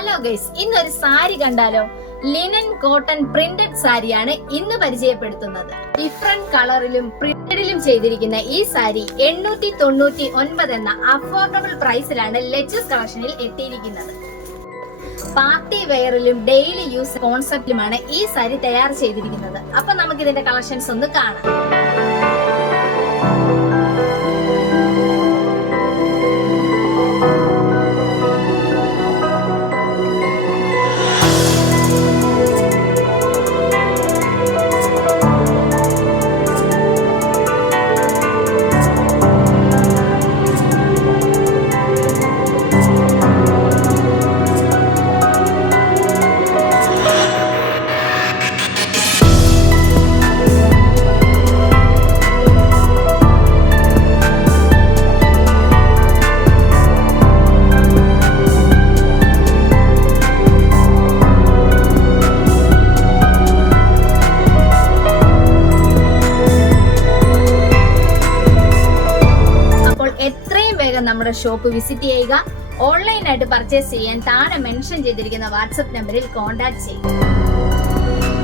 Hello guys, ഇന്നൊരു സാരി കണ്ടാലോ? Linen cotton printed സാരിയാണ് ഇന്ന് പരിചയപ്പെടുത്തുന്നത്. ഡിഫറെന്റ് കളറിലും പ്രിന്റഡിലും ചെയ്തിരിക്കുന്ന ഈ സാരി 899 എന്ന അഫോർഡബിൾ പ്രൈസിലാണ് ലെച്ചസ് കളക്ഷനിൽ എത്തിയിരിക്കുന്നത്. പാർട്ടി വെയറിലും ഡെയിലി യൂസ് കോൺസെപ്റ്റിലുമാണ് ഈ സാരി തയ്യാർ ചെയ്തിരിക്കുന്നത്. അപ്പൊ നമുക്ക് ഇതിന്റെ കളക്ഷൻസ് ഒന്ന് കാണാം. എത്രയും വേഗം നമ്മുടെ ഷോപ്പ് വിസിറ്റ് ചെയ്യുക. ഓൺലൈനായിട്ട് പർച്ചേസ് ചെയ്യാൻ താഴെ മെൻഷൻ ചെയ്തിരിക്കുന്ന വാട്സ്ആപ്പ് നമ്പറിൽ കോൺടാക്ട് ചെയ്യുക.